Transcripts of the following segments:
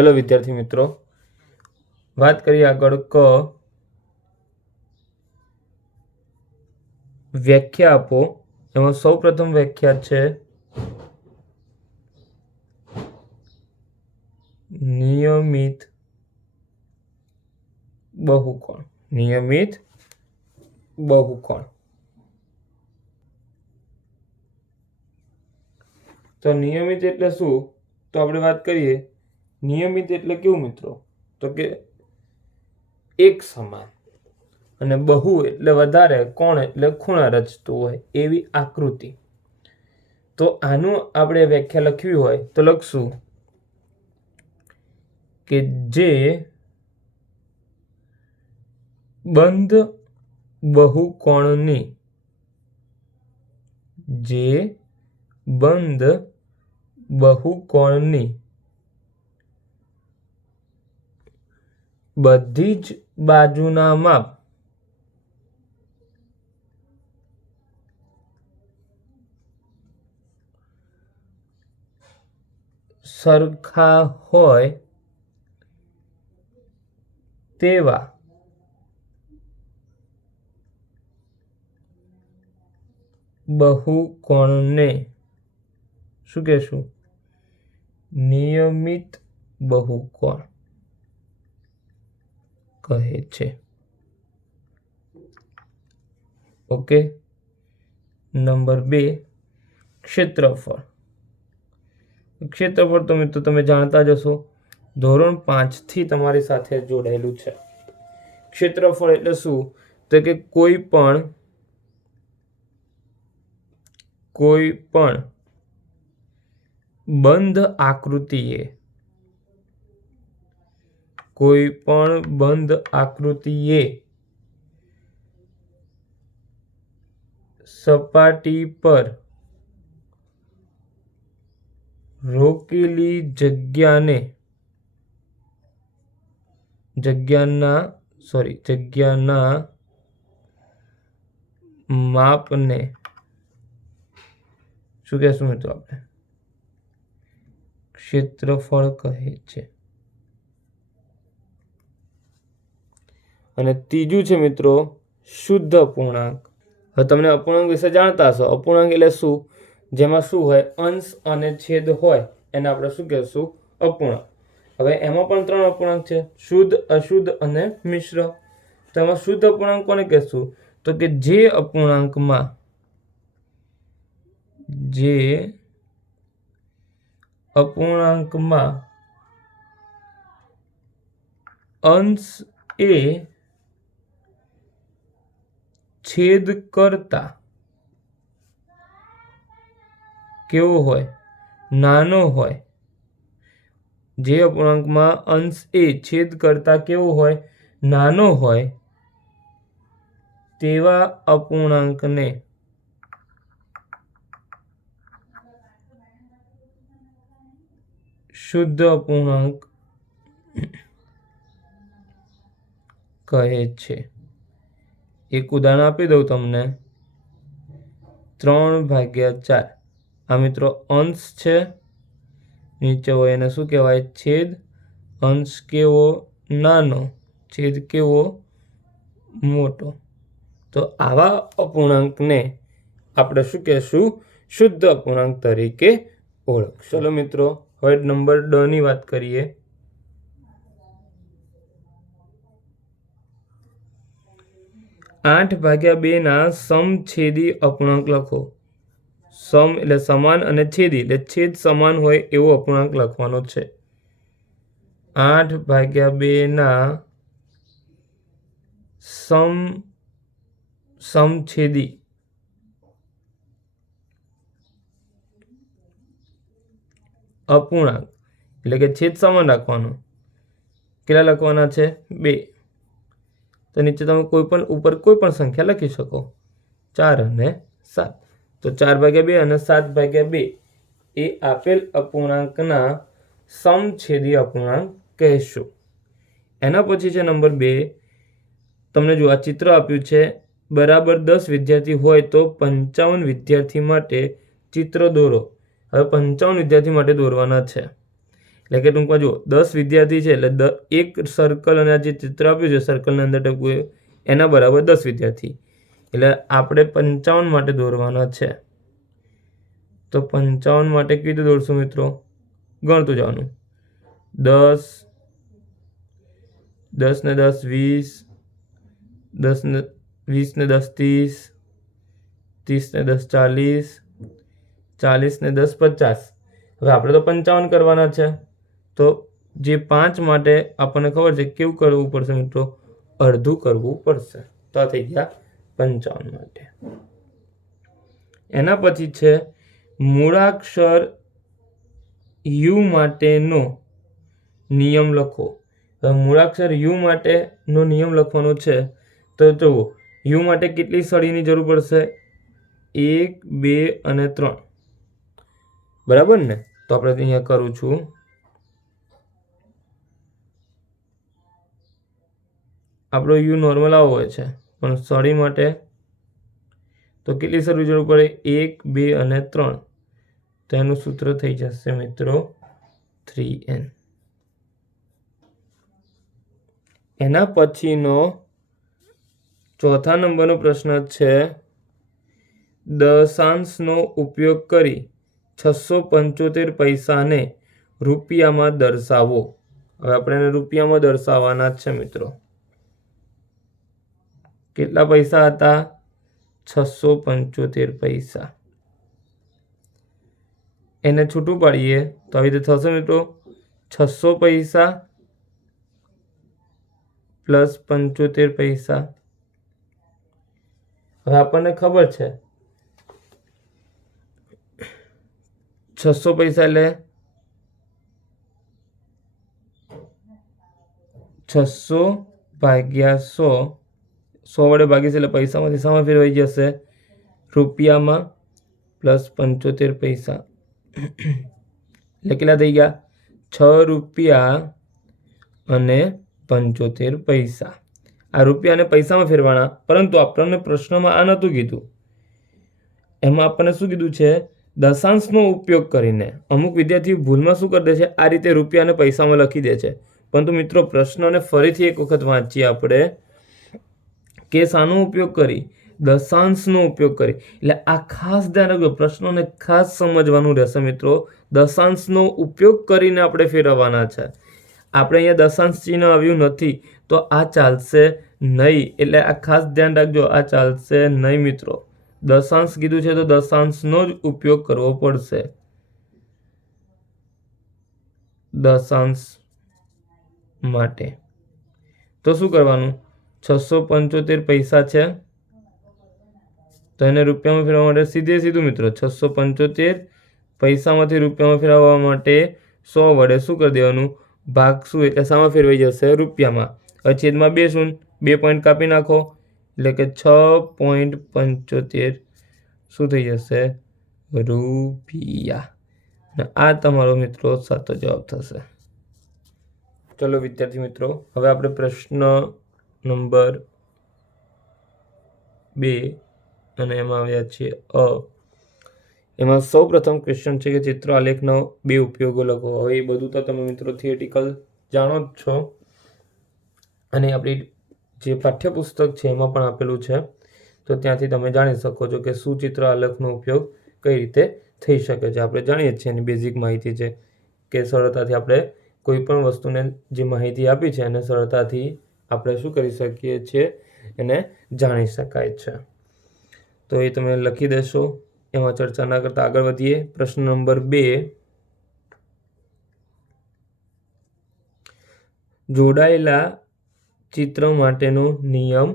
चलो विद्यार्थी मित्रों, बात करिए आगळ क व्याख्या आपो। एमां सौ प्रथम व्याख्या छे नियमित बहुकोण। नियमित बहुकोण तो नियमित एटले शुं? तो आपणे वात करीए नियमित एटले केवुं मित्रों? तो के एक समान અને બહુ એટલે વધારે, કોણ એટલે ખૂણા રચતું હોય એવી આકૃતિ। તો આનું આપણે વ્યાખ્યા લખવી હોય તો લખશું કે જે બંધ બહુકોણની બધી જ બાજુના માપ સરખા હોય તેવા बहुकोणने શું કહેશું? નિયમિત बहुकोण કહે છે। ઓકે, નંબર 2 ક્ષેત્રફળ। ક્ષેત્રફળ તો મિત્રો તમે જાણતા જ હશો, ધોરણ 5 થી તમારી સાથે જોડાયેલું છે। ક્ષેત્રફળ એટલે શું? તો કે કોઈ પણ બંધ આકૃતિએ સપાટી પર રોકેલી જગ્યાના માપને શું કહેશું મિત્રો? આપણે ક્ષેત્રફળ કહે છે। અને ત્રીજું છે મિત્રો શુદ્ધ અપૂર્ણાંક। હવે તમને અપૂર્ણાંક વિશે જાણતા હશો। અપૂર્ણાંક એટલે શું? જેમાં શું હોય? અંશ અને છેદ હોય એને આપણે શું કહેશું? અપૂર્ણાંક। હવે એમાં પણ 3 અપૂર્ણાંક છે, શુદ્ધ, અશુદ્ધ અને મિશ્ર। તો એમાં શુદ્ધ અપૂર્ણાંક કોને કહેશું? તો કે જે અપૂર્ણાંકમાં અંશ એ છેદ કરતા કેવો હોય? નાનો હોય। જે અપૂર્ણાંકમાં અંશ એ છેદ કરતા કેવો હોય? નાનો હોય તેવા અપૂર્ણાંકને શુદ્ધ અપૂર્ણાંક કહે છે। એક ઉદાહરણ આપી દઉં તમને, 3/4। આ મિત્રો અંશ છે, નીચે હોય એને શું કહેવાય? છેદ। અંશ કેવો? નાનો, છેદ કેવો? મોટો। તો આવા અપૂર્ણાંકને આપણે શું કહેશું? શુદ્ધ અપૂર્ણાંક તરીકે ઓળખશું। ચલો મિત્રો, હવે નંબર 2 ની વાત કરીએ। 8/2 ના સમછેદી અપૂર્ણાંક લખો। સમ એટલે સમાન અને છેદી એટલે છેદ સમાન હોય એવો અપૂર્ણાંક લખવાનો છે। 8/2 ના સમછેદી અપૂર્ણાંક એટલે કે છેદ સમાન રાખવાનો। કેટલા લખવાના છે? 2। તો નીચે તમે ઉપર કોઈ પણ સંખ્યા લખી શકો, 4 અને 7। તો 4/2 અને 7/2 એ આપેલ અપૂર્ણાંકના સમછેદી અપૂર્ણાંક કહેશું। એના પછી છે નંબર 2, તમને જો આ ચિત્ર આપ્યું છે, બરાબર 10 વિદ્યાર્થી હોય તો 55 વિદ્યાર્થી માટે ચિત્ર દોરો। હવે 55 વિદ્યાર્થી માટે દોરવાના છે, એટલે કે ટૂંકમાં જુઓ 10 વિદ્યાર્થી છે એટલે એક સર્કલ અને આ જે ચિત્ર આપ્યું છે સર્કલની અંદર ટપકું એના બરાબર 10 વિદ્યાર્થી, એટલે આપણે 55 માટે દોરવાના છે. તો 55 માટે કેવી રીતે દોરશું મિત્રો? ગણતું જવાનું. 10 ને 10 20, 10 ને 20 ને 10 30, 30 ને 10 40, 40 ને 10 50. હવે આપણે તો 55 કરવાના છે, તો જે 5 માટે આપણને ખબર છે કેવું કરવું પડશે મિત્રો? અડધું કરવું પડશે. તો આ થઈ ગયા 55 માટે. એના પછી છે મૂળાક્ષર યુ માટેનો નિયમ લખો. હવે મૂળાક્ષર યુ માટેનો નિયમ લખવાનો છે. તો જુઓ, યુ માટે કેટલી સળીની જરૂર પડશે? 1 2 અને 3, બરાબર ને? તો આપણે અહીંયા કરું છું. આપણો યુ નોર્મલ આવો હોય છે, પણ સળી માટે તો કેટલી સળી જરૂર પડે? 1 2 અને 3. તો એનું સૂત્ર થઈ જશે મિત્રો 3n. એના પછીનો ચોથા નંબરનો પ્રશ્ન છે દશાંશનો ઉપયોગ કરી 675 પૈસાને રૂપિયામાં દર્શાવો. હવે આપણે એને રૂપિયામાં દર્શાવવાના છે મિત્રો. કેટલા પૈસા હતા? 675 પૈસા. એને છૂટું પાડીએ તો આવી રીતે થશે મિત્રો. 600 પૈસા પ્લસ 75 પૈસા. હવે આપણને ખબર છે 600 પૈસા એટલે 600 ભાગ્યા 100. 100 વડે ભાગીશ એટલે પૈસામાંથી સામાં ફેરવાઈ જશે? રૂપિયામાં પ્લસ 75 પૈસા. એટલે કેટલા થઈ ગયા? 6 રૂપિયા અને 75 પૈસા. આ રૂપિયા અને પૈસામાં ફેરવાના, પરંતુ આપણને પ્રશ્નમાં આ નહોતું કીધું. એમાં આપણને શું કીધું છે? દશાંશનો ઉપયોગ કરીને. અમુક વિદ્યાર્થીઓ ભૂલમાં શું કરી દે છે? આ રીતે રૂપિયા અને પૈસામાં લખી દે છે. પરંતુ મિત્રો પ્રશ્નને ફરીથી એક વખત વાંચીએ આપણે કે શાનો ઉપયોગ કરી? દશાંશનો ઉપયોગ કરી. એટલે આ ખાસ ધ્યાન રાખજો, પ્રશ્નોને ખાસ સમજવાનું રહેશે મિત્રો. દશાંશનો ઉપયોગ કરીને આપણે ફેરવવાના છે. આપણે અહીંયા દશાંશ ચિહ્ન આવ્યું નથી તો આ ચાલશે નહીં. એટલે આ ખાસ ધ્યાન રાખજો, આ ચાલશે નહીં મિત્રો. દશાંશ કીધું છે તો દશાંશનો જ ઉપયોગ કરવો પડશે. દશાંશ માટે તો શું કરવાનું? 675 પૈસા છે તો એને રૂપિયામાં ફેરવવા માટે સીધું મિત્રો 675 પૈસામાંથી રૂપિયામાં ફેરવવા માટે 100 વડે શું કરી દેવાનું? ભાગશું એટલે શામાં ફેરવાઈ જશે? રૂપિયામાં. હવે છેદમાં 2 શૂન્ય, 2 પોઈન્ટ કાપી નાખો એટલે કે 6.75 શું થઈ જશે? રૂપિયા. આ તમારો મિત્રો સાચો જવાબ થશે. ચલો વિદ્યાર્થી મિત્રો, હવે આપણે પ્રશ્ન નંબર 2 અને એમાં આવ્યા છીએ એમાં સૌ પ્રથમ ક્વેશ્ચન છે કે ચિત્ર આલેખનો 2 ઉપયોગો લખો. હવે એ બધું તો તમે મિત્રો થિયરિટિકલ જાણો જ છો અને આપણી જે પાઠ્યપુસ્તક છે એમાં પણ આપેલું છે, તો ત્યાંથી તમે જાણી શકો છો કે શું ચિત્ર આલેખનો ઉપયોગ કઈ રીતે થઈ શકે છે. આપણે જાણીએ છીએ એની બેઝિક માહિતી છે કે સરળતાથી આપણે કોઈ પણ વસ્તુને જે માહિતી આપી છે એને સરળતાથી આપણે શું કરી શકીએ છીએ? એને જાણી શકાય છે. તો એ તમે લખી દેશો. એમાં ચર્ચા ના કરતા આગળ વધીએ. પ્રશ્ન નંબર 2, જોડાયેલા ચિત્ર માટેનો નિયમ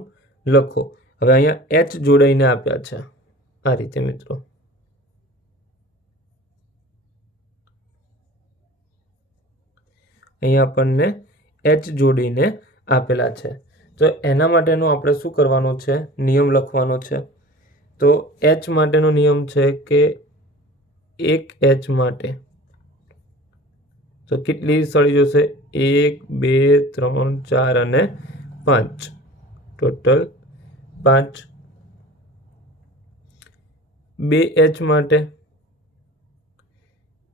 લખો. હવે અહીંયા H જોડાઈને આપ્યા છે આ રીતે મિત્રો. અહીંયા આપણને H જોડીને આપેલા છે. તો એના માટેનો આપણે શું કરવાનું છે? નિયમ લખવાનો છે. તો H માટેનો નિયમ છે કે એક H માટે તો કેટલી સળી જોશે? 1 2 3 4 અને 5, ટોટલ 5. 2H માટે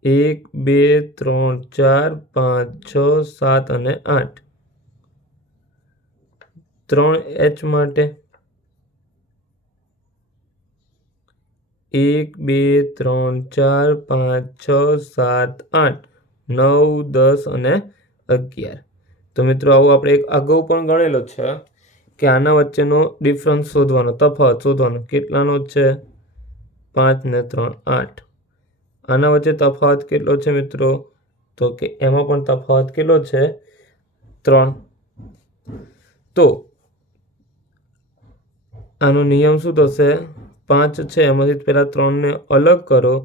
1 2 3 4 5 6 7 અને 8 3h માટે 1 2 3 4 5 6 7 8 9 10 અને 11. તો મિત્રો આવું આપણે એક અગાઉ પણ ગણેલો છે કે આના વચ્ચેનો ડિફરન્સ શોધવાનો, તફાવત શોધવાનો. કેટલાનો છે? 5 ને 3 8. આના વચ્ચે તફાવત કેટલો છે મિત્રો? તો કે એમાં પણ તફાવત કેટલો છે? 3. તો આનો નિયમ શું થશે? 5 છે એમાંથી પહેલા 3 ને અલગ કરો,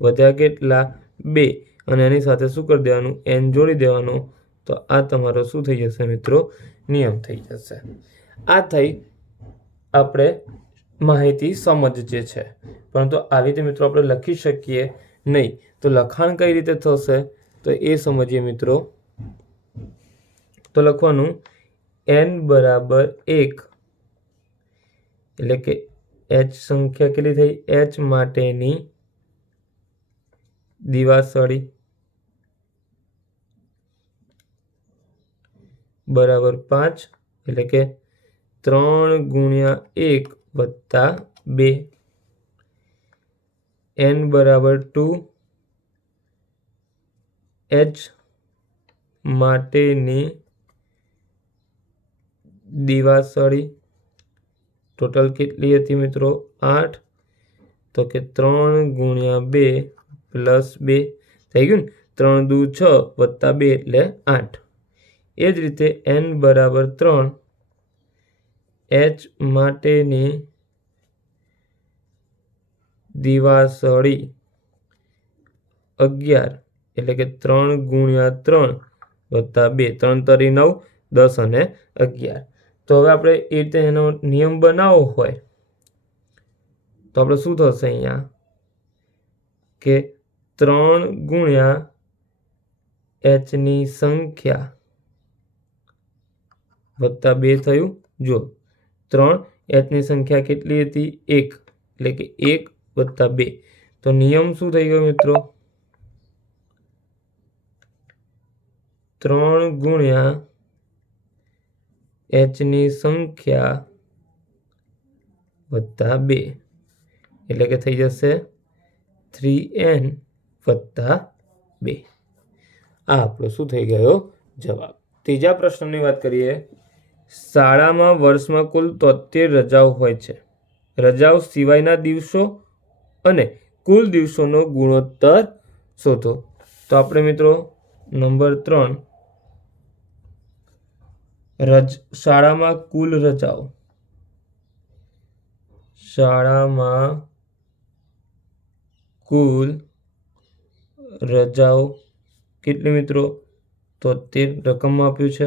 વધ્યા કેટલા? 2, અને એની સાથે શું કરી દેવાનું? n જોડી દેવાનો. તો આ તમારો શું થઈ જશે મિત્રો? નિયમ થઈ જશે. આ થઈ આપણે માહિતી સમજ જે છે, પરંતુ આવી રીતે મિત્રો આપણે લખી શકીએ નહીં. તો લખાણ કઈ રીતે થશે તો એ સમજીએ મિત્રો. તો લખવાનું n બરાબર 1, એટલે કે h સંખ્યા કેટલી થઈ? h માટેની દિવાસળી બરાબર 5, એટલે કે 3 ગુણ્યા 1 વત્તા 2. n બરાબર 2, h માટેની દિવાસળી ટોટલ કેટલી હતી મિત્રો? 8. તો કે 3 ગુણ્યા 2 પ્લસ 2 થઈ ગયું ને? 3 દુ 6 વત્તા 2 એટલે 8. એ જ રીતે n બરાબર 3, h માટેની દિવાસળી 11, એટલે કે 3 ગુણ્યા 3 વત્તા 2. 3 તરી 9, 10 અને 11. તો હવે આપણે એ રીતે એનો નિયમ બનાવવો હોય તો આપણે શું થશે અહીંયા કે 3 ગુણ્યા h ની સંખ્યા વત્તા 2 થયું. જો 3 h ની સંખ્યા કેટલી હતી? 1, એટલે કે 1 વત્તા 2. તો નિયમ શું થઈ ગયો મિત્રો? 3 ગુણ્યા h ની સંખ્યા વત્તા 2, એટલે કે થઈ જશે 3n વત્તા 2. આ આપણો શું થઈ ગયો? જવાબ. ત્રીજા પ્રશ્નની વાત કરીએ. શાળામાં વર્ષમાં કુલ 73 રજાઓ હોય છે. રજાઓ સિવાયના દિવસો અને કુલ દિવસોનો ગુણોત્તર શોધો. તો આપણે મિત્રો નંબર 3, શાળામાં કુલ રજાઓ. શાળામાં કુલ રજાઓ કેટલી મિત્રો? 73 રકમમાં આપ્યું છે.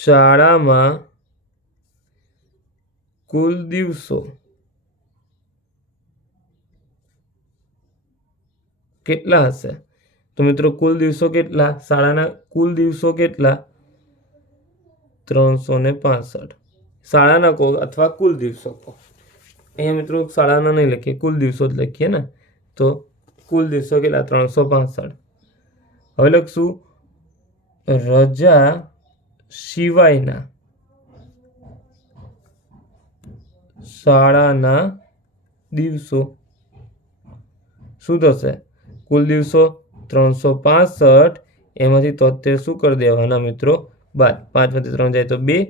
શાળામાં કુલ દિવસો કેટલા હશે? તો મિત્રો કુલ દિવસો કેટલા? શાળાના કુલ દિવસો કેટલા? 365. શાળાના કહો અથવા કુલ દિવસો કહો. અહીંયા મિત્રો શાળાના નહીં લખીએ, કુલ દિવસો જ લખીએ ને. તો કુલ દિવસો કેટલા? 365. હવે લખશું રજા સિવાયના શાળાના દિવસો. શું થશે? કુલ દિવસો 365, એમાંથી 73 શું કરી દેવાના મિત્રો? બાદ. 5 માંથી 3 જાય તો 2,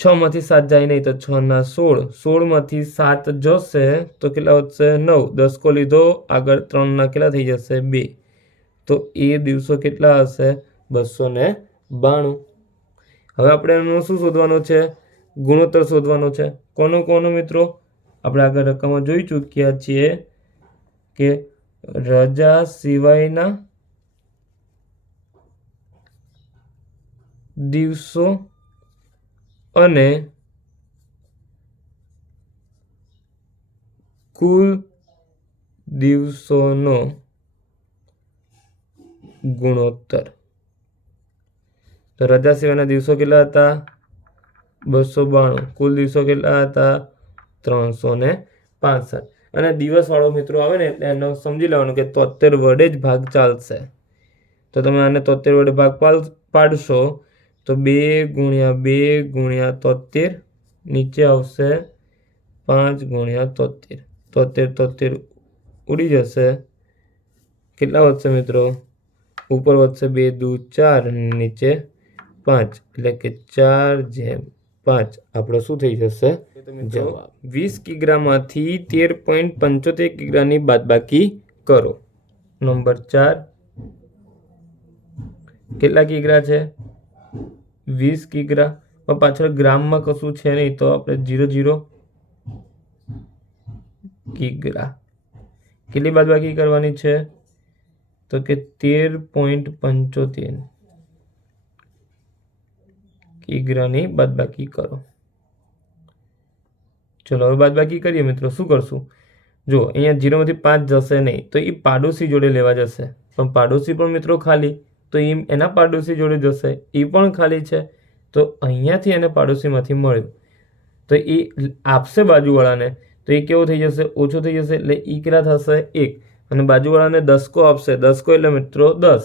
6 માંથી 7 જાય નહીં તો 6 ના 16, 16 માંથી 7 જશે તો કેટલા વધશે? 9. 10 કો લીધો, આગળ 3 ના કેટલા થઈ જશે? 2. તો એ દિવસો કેટલા હશે? 292. હવે આપણે એનું શું શોધવાનું છે? ગુણોત્તર શોધવાનો છે. કોનો મિત્રો? આપણે આગળ રકમમાં જોઈ ચૂક્યા છીએ કે રજા સિવાયના દિવસો અને કુલ દિવસોનો ગુણોત્તર. તો રજા સિવાયના દિવસો કેટલા હતા? 292. કુલ દિવસો કેટલા હતા? 365. અને દિવસવાળો મિત્રો આવે ને એટલે એનો સમજી લેવાનું કે 73 વડે જ ભાગ ચાલશે. તો તમે આને 73 વડે ભાગ પાડશો તો 2 × 2 × 73 નીચે આવશે 5 × 73. 73 ઉડી જશે. કેટલા વધશે મિત્રો? ઉપર વધશે 2 × 2 = 4 નીચે 5 એટલે કે 4/5 આપણો શું થઈ જશે જવાબ. 20 કિગ્રામાંથી 13.75 કિગ્રાની બાદબાકી કરો. નંબર 4 કેટલા કિગ્રા છે? 20 કિગ્રા. પણ પાછળ ગ્રામમાં કશું છે નહીં તો આપણે 00 કિગ્રા. કેટલી બાદબાકી કરવાની છે? તો કે 13.75 કિગ્રાની બાદબાકી કરો. ચલો હવે બાદબાકી કરીએ મિત્રો. શું કરશું? જો અહીંયા 0 માંથી 5 જશે નહીં તો એ પાડોશી જોડે લેવા જશે, પણ પાડોશી પણ મિત્રો ખાલી, તો એના પાડોશી જોડે જશે, એ પણ ખાલી છે, તો અહીંયાથી એને પાડોશીમાંથી મળ્યું તો એ આપશે બાજુવાળાને, તો એ કેવો થઈ જશે? ઓછો થઈ જશે. એટલે એ કેટલા થશે? 1. અને બાજુવાળાને 10 આપશે. 10 એટલે મિત્રો 10.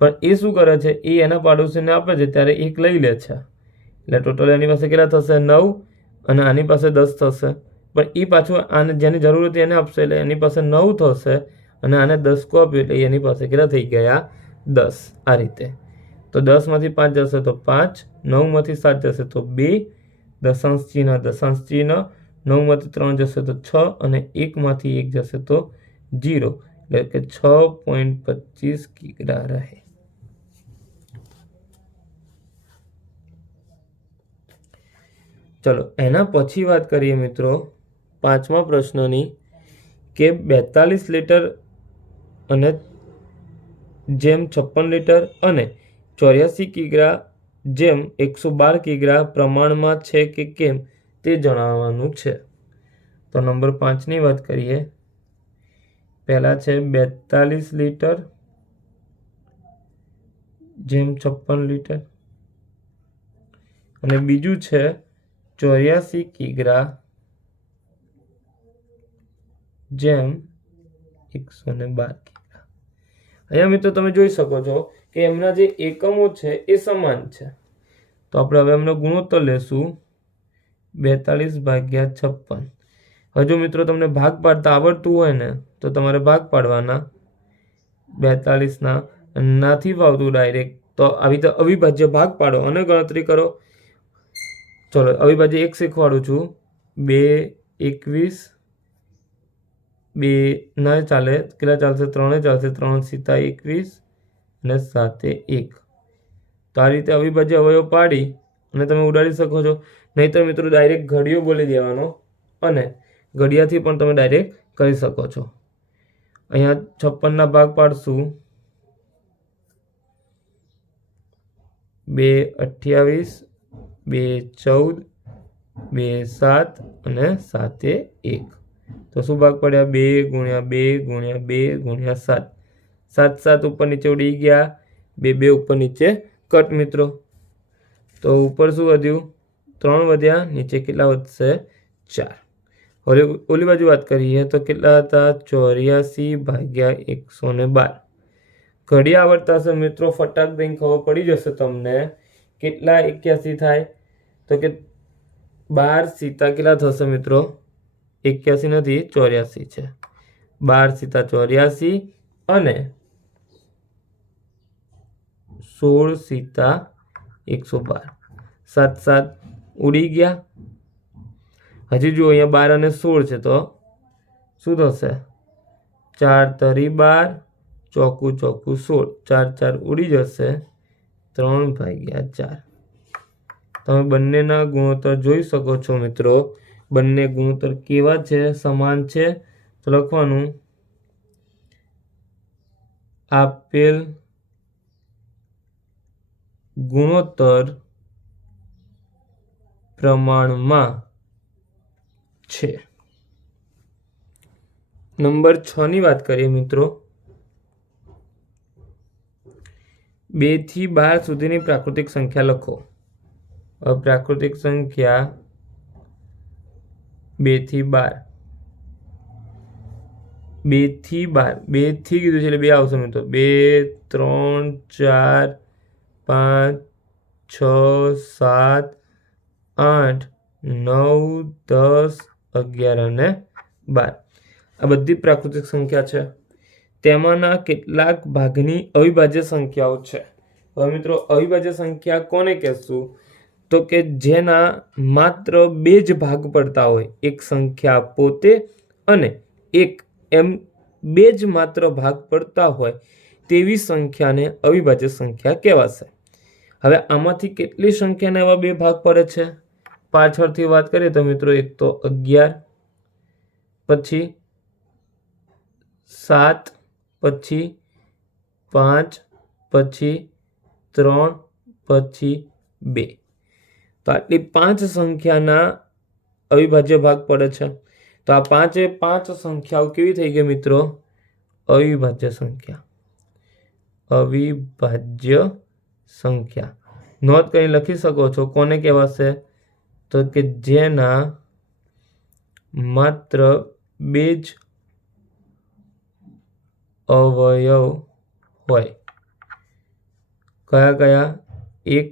પણ એ શું કરે છે? એ એના પાડોશીને આપે છે ત્યારે 1 લઈ લે છે. એટલે ટોટલ એની પાસે કેટલા થશે? 9. અને આની પાસે 10 થશે. પણ એ પાછું આને જેની જરૂર હતી એને આપશે એટલે એની પાસે 9 થશે. અને આને 10 આપ્યું એટલે એની પાસે કેટલા થઈ ગયા? 10. આ રીતે. તો 10 માંથી 5 જશે તો 5, 9 માંથી 7 જશે તો 2, દશાંશ ચિહ્ન 9 માંથી 3 જશે તો 6 અને 1 માંથી 1 જશે તો 0 એટલે કે 6.25 કિગ્રા રહે. ચલો એના પછી વાત કરીએ મિત્રો 5મા પ્રશ્નની કે 42 લીટર અને જેમ 56 લીટર અને 84 કિગ્રા જેમ 112 કિગ્રા પ્રમાણમાં છે કે કેમ તે જણાવવાનું છે. તો નંબર 5ની વાત કરીએ. પહેલા છે 42 લીટર જેમ 56 લીટર અને બીજું છે 84 કિગ્રા જેમ 112 કિગ્રા. અહીંયા મિત્રો તમે જોઈ શકો છો કે એમના જે એકમો છે એ સમાન છે. તો આપણે હવે એમનો ગુણોત્તર લેશું 42/56. હજુ મિત્રો તમને ભાગ પાડતા આવડતું હોય ને તો તમારે ભાગ પાડવાના 42ના. નથી ફાવતું ડાયરેક્ટ તો આવી રીતે અવિભાજ્ય ભાગ પાડો અને ગણતરી કરો. ચલો અવિભાજ્ય 1 શીખવાડું છું. 2 21 2 ના ચાલે, કેટલા ચાલશે? 3 ચાલશે. 3 સીતા 21 અને 7 1. તો આ રીતે અવિભાજ્ય અવયવ પાડી અને તમે ઉડાડી શકો છો. નહીંતર મિત્રો ડાયરેક્ટ ઘડિયો બોલી દેવાનો અને ઘડિયાથી પણ તમે ડાયરેક્ટ કરી શકો છો. અહીંયા 56ના ભાગ પાડશું. 2 28, 2 14, 2 7 અને 7 1. તો શું ભાગ પડ્યા? 2 × 2 × 2 × 7. 7 7 ઉપર નીચે ઉડી ગયા. 2 2 ઉપર નીચે કટ મિત્રો. તો ઉપર શું વધ્યું? 3 વધ્યા. નીચે કેટલા વધશે? 4. હવે ઓલી બાજુ વાત કરીએ તો કેટલા હતા? 84/112. ઘડી આવડતા હશે મિત્રો, ફટાક દઈને ખબર પડી જશે તમને કેટલા 81 થાય. તો કે 12 સીતા કેટલા થશે મિત્રો? 81 નથી 84 છે. 12 સીતા 84 અને 16 સીતા 112. 7 7 ઉડી ગયા. હજી જુઓ અહીંયા 12 અને 16 છે તો શું થશે? 4 તરી 12, ચોકું ચોકું 16. 4 4 ઉડી જશે. 3/4. તમે બંનેના ગુણોત્તર જોઈ શકો છો મિત્રો. બંને ગુણોત્તર કેવા છે? સમાન છે. તો લખવાનું આપેલ ગુણોત્તર પ્રમાણમાં છે. નંબર 6ની વાત કરીએ મિત્રો. 2 થી 12 સુધીની પ્રાકૃતિક સંખ્યા લખો. પ્રાકૃતિક સંખ્યા 2 થી 12. 2 થી 12, 2 થી કીધું છે એટલે 2 આવશે મિત્રો. 2 3 4 5 6 7 8 9 10 11 અને 12. આ બધી પ્રાકૃતિક સંખ્યા છે. તેમાંના કેટલાક ભાગની અવિભાજ્ય સંખ્યાઓ છે. હવે મિત્રો અવિભાજ્ય સંખ્યા કોને કહેશું? તો કે જેના માત્ર 2 જ ભાગ પડતા હોય, એક સંખ્યા પોતે અને એક, એમ 2 જ માત્ર ભાગ પડતા હોય તેવી સંખ્યાને અવિભાજ્ય સંખ્યા કહેવાશે. હવે આમાંથી કેટલી સંખ્યાના એવા 2 ભાગ પડે છે? પાછળથી વાત કરીએ તો મિત્રો એક તો 11, પછી 7, પછી 5, પછી 3, પછી 2. તો આટલી 5 સંખ્યાના અવિભાજ્ય ભાગ પડે છે. તો આ 5 સંખ્યાઓ કેવી થઈ ગઈ મિત્રો? અવિભાજ્ય સંખ્યા. અવિભાજ્ય સંખ્યા. નોંધ કરી લખી શકો છો. કોને કહેવાશે? તો કે જેના માત્ર 2 જ અવયવ હોય. કયા કયા? એક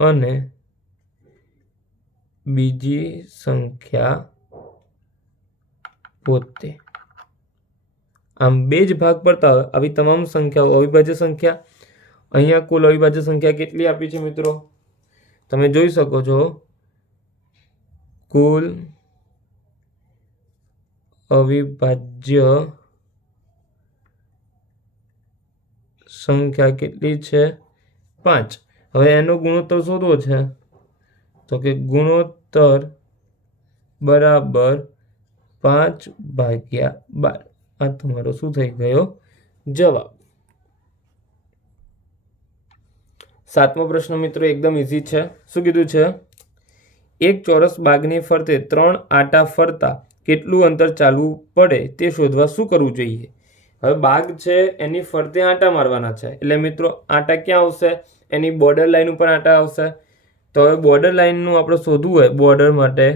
અને બીજી સંખ્યા પોતે. આમ 2 જ ભાગ પડતા હોય આવી તમામ સંખ્યાઓ અવિભાજ્ય સંખ્યા. અહીંયા કુલ અવિભાજ્ય સંખ્યા કેટલી આપી છે મિત્રો? તમે જોઈ શકો છો. કુલ અવિભાજ્ય સંખ્યા કેટલી છે? 5. હવે એનો ગુણોત્તર શોધવો છે. તો કે ગુણોત્તર બરાબર 5/12. આ તમારો શું થઈ ગયો? જવાબ. 7મો પ્રશ્ન મિત્રો એકદમ ઇઝી છે. શું કીધું છે? એક ચોરસ બાગની ફરતે 3 આંટા ફરતા કેટલું અંતર ચાલવું પડે તે શોધવા શું કરવું જોઈએ? હવે બાગ છે એની ફરતે આંટા મારવાના છે. એટલે મિત્રો આંટા ક્યાં આવશે? એની બોર્ડર લાઈન ઉપર આંટા આવશે. તો હવે બોર્ડર લાઈનનું આપણે શોધવું હોય બોર્ડર માટે,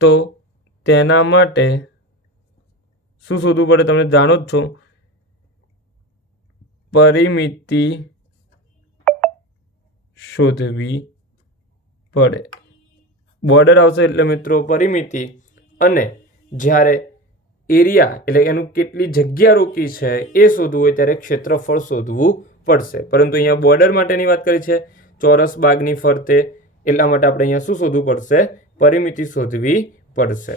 તો તેના માટે શું શોધવું પડે? તમે જાણો જ છો. પરિમિતિ શોધવી પડે. બોર્ડર આવશે એટલે મિત્રો પરિમિતિ, અને જ્યારે એરિયા એટલે એનું કેટલી જગ્યા રોકી છે એ શોધવું હોય ત્યારે ક્ષેત્રફળ શોધવું પડશે. પરંતુ અહીંયા બોર્ડર માટેની વાત કરી છે, ચોરસ બાગની ફરતે, એટલા માટે આપણે અહીંયા શું શોધવું પડશે? પરિમિતિ શોધવી પડશે.